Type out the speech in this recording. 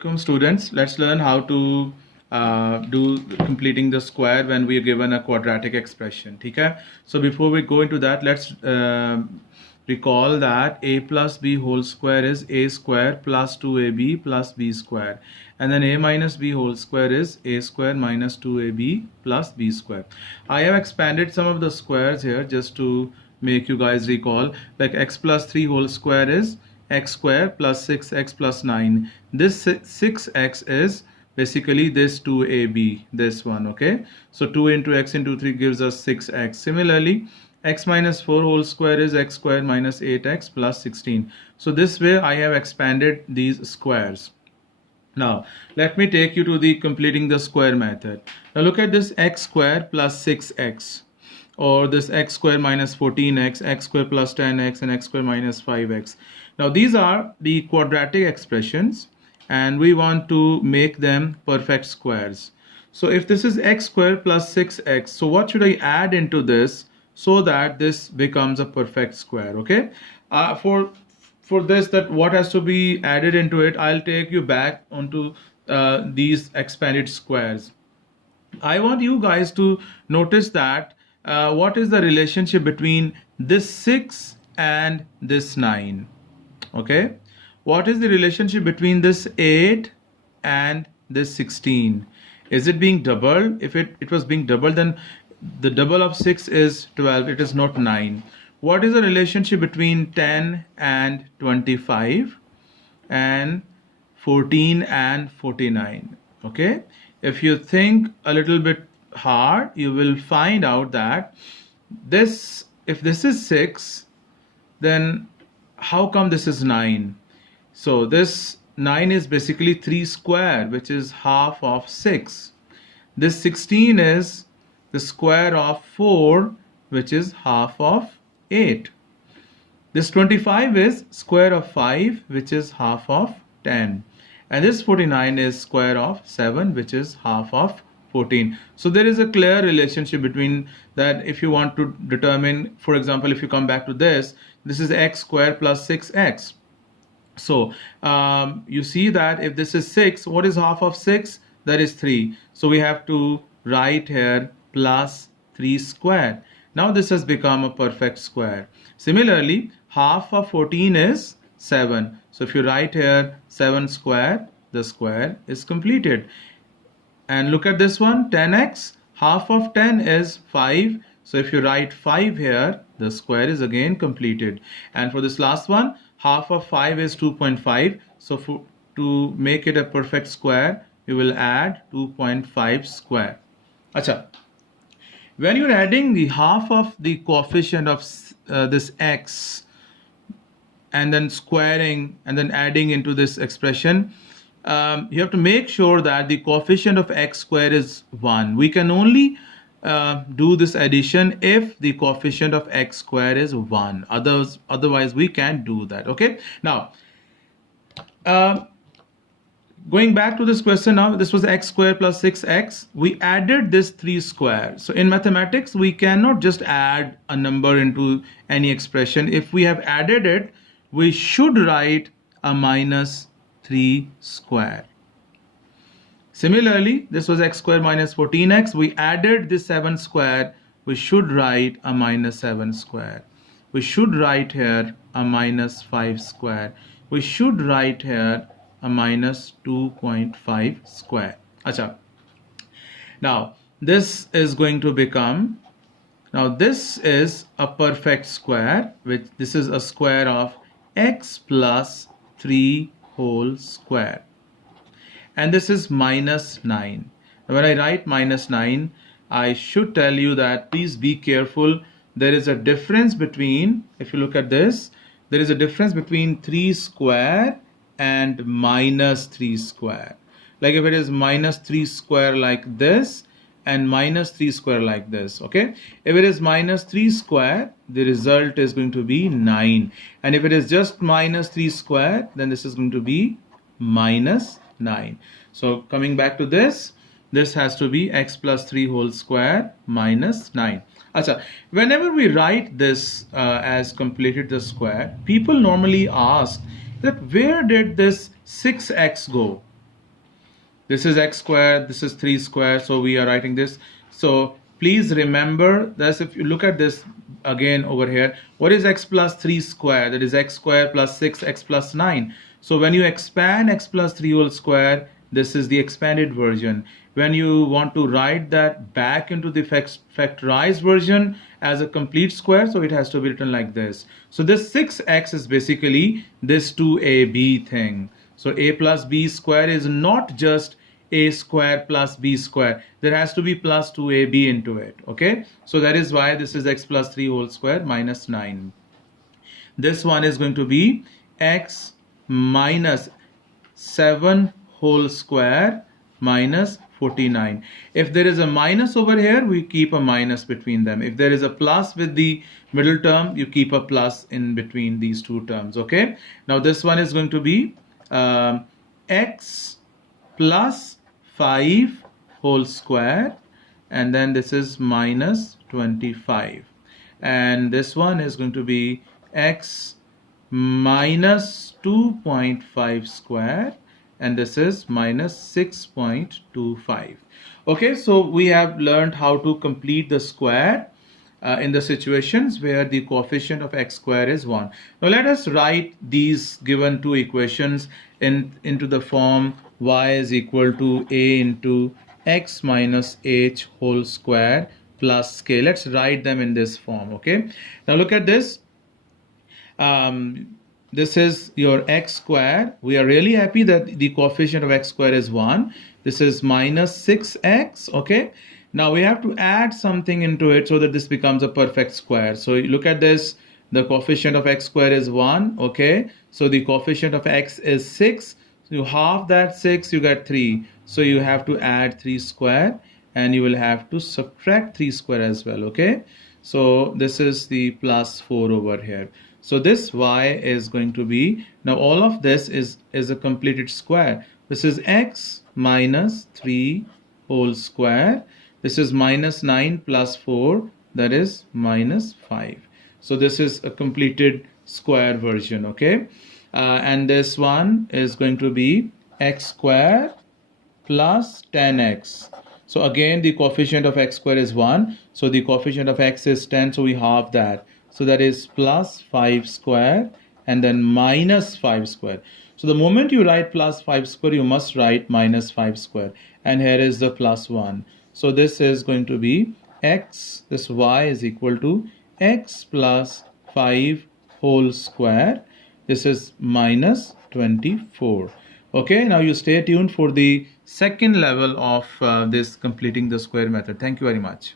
Welcome students, let's learn how to do completing the square when we are given a quadratic expression. Okay? So before we go into that, let's recall that a plus b whole square is a square plus 2ab plus b square, and then a minus b whole square is a square minus 2ab plus b square. I have expanded some of the squares here just to make you guys recall, like x plus 3 whole square is x square plus 6x plus 9. This 6x is basically this 2ab, this one. Okay, so 2 into x into 3 gives us 6x. Similarly, x minus 4 whole square is x square minus 8x plus 16. So this way I have expanded these squares. Now let me take you to the completing the square method. Now look at this x square plus 6x, or this x square minus 14x, x square plus 10x, and x square minus 5x. Now these are the quadratic expressions and we want to make them perfect squares. So if this is x square plus 6x, so what should I add into this so that this becomes a perfect square? Okay, for this, that what has to be added into it, I'll take you back onto these expanded squares. I want you guys to notice that what is the relationship between this 6 and this 9. Okay, what is the relationship between this 8 and this 16? Is it being doubled? If it was being doubled, then the double of 6 is 12, it is not 9. What is the relationship between 10 and 25 and 14 and 49? Okay, if you think a little bit hard, you will find out that this, if this is 6, then how come this is 9? So this 9 is basically 3 square, which is half of 6. This 16 is the square of 4, which is half of 8. This 25 is square of 5, which is half of 10. And this 49 is square of 7, which is half of 14. So there is a clear relationship between that. If you want to determine, for example, if you come back to this is x square plus 6x. So you see that if this is 6, what is half of 6? That is 3. So we have to write here plus 3 square. Now this has become a perfect square. Similarly, half of 14 is 7. So if you write here 7 square, the square is completed. And look at this one, 10x, half of 10 is 5. So if you write 5 here, the square is again completed. And for this last one, half of 5 is 2.5. So to make it a perfect square, you will add 2.5 square. Acha. When you're adding the half of the coefficient of this x and then squaring and then adding into this expression, you have to make sure that the coefficient of x square is 1. We can only do this addition if the coefficient of x square is 1. Otherwise we can't do that. Okay, now going back to this question, now this was x square plus 6x. We added this 3 square. So in mathematics, we cannot just add a number into any expression. If we have added it, we should write a minus 3 square. Similarly, this was x square minus 14x. We added this 7 square. We should write a minus 7 square. We should write here a minus 5 square. We should write here a minus 2.5 square. Acha. Now this is going to become, now this is a perfect square, which this is a square of x plus 3 whole square. And this is minus 9. When I write minus 9, I should tell you that please be careful. There is a difference between, if you look at this, there is a difference between 3 square and minus 3 square. Like if it is minus 3 square like this and minus 3 square like this. Okay, if it is minus 3 square, the result is going to be 9. And if it is just minus 3 square, then this is going to be minus 9. So coming back to this has to be x plus 3 whole square minus 9. Achha, whenever we write this as completed the square, people normally ask that where did this 6x go? This is x squared, this is 3 squared, so we are writing this. So please remember that if you look at this again over here, what is x plus 3 squared? That is x squared plus 6x plus 9. So when you expand x plus 3 whole square, this is the expanded version. When you want to write that back into the factorized version as a complete square, so it has to be written like this. So this 6x is basically this 2ab thing. So a plus b square is not just a square plus b square. There has to be plus 2ab into it. Okay, so that is why this is x plus 3 whole square minus 9. This one is going to be x minus 7 whole square minus 49. If there is a minus over here, we keep a minus between them. If there is a plus with the middle term, you keep a plus in between these two terms. Okay, now this one is going to be x plus 5 whole square, and then this is minus 25, and this one is going to be x minus 2.5 square, and this is minus 6.25. Okay, so we have learned how to complete the square in the situations where the coefficient of x square is 1. Now let us write these given two equations into the form y is equal to a into x minus h whole square plus k. Let's write them in this form. Okay, now look at this. This is your x square. We are really happy that the coefficient of x square is 1. This is minus 6x. Okay, now we have to add something into it so that this becomes a perfect square. So look at this. The coefficient of x square is 1. Okay, so the coefficient of x is 6. So you halve that 6, you get 3. So you have to add 3 square, and you will have to subtract 3 square as well. Okay, so this is the plus 4 over here. So this y is going to be, now all of this is a completed square. This is x minus 3 whole square. This is minus 9 plus 4, that is minus 5. So this is a completed square version. Okay, and this one is going to be x square plus 10x. So again, the coefficient of x square is 1. So the coefficient of x is 10, so we halve that. So that is plus 5 square and then minus 5 square. So the moment you write plus 5 square, you must write minus 5 square. And here is the plus 1. So this is going to be x, this y is equal to x plus 5 whole square. This is minus 24. Okay, now you stay tuned for the second level of this completing the square method. Thank you very much.